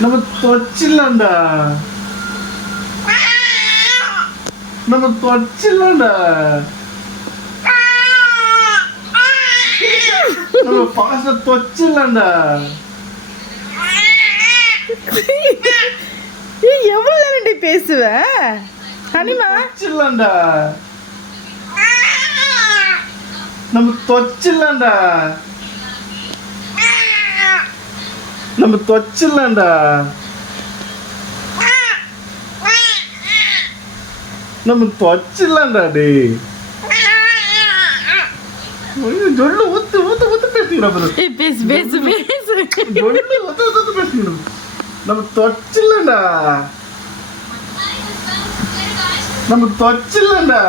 நம்ம தொச்சிடலாம்டா. நம்ம தொச்சிடலாம்டா. நம்ம பாச தொச்சிடலாம்டா. எவ்வளவு நேரம் பேசுவ ஹனிமா? தொச்சிடலாம்டா. நம்ம தொச்சிடலாம்டா. நம்ம தொச்சிடலாம்டா. நம்ம தொச்சிடலாம்டா. டே சொல்லு ஊத்து ஊத்து ஊத்து பேசிக்கிறோம். பேசு பேசு பேசு. சொல்லு ஊத்து ஊத்து பேசிக்கிறோம். நம்ம தொச்சிடலாம்டா. நம்ம தொச்சிடலாம்டா.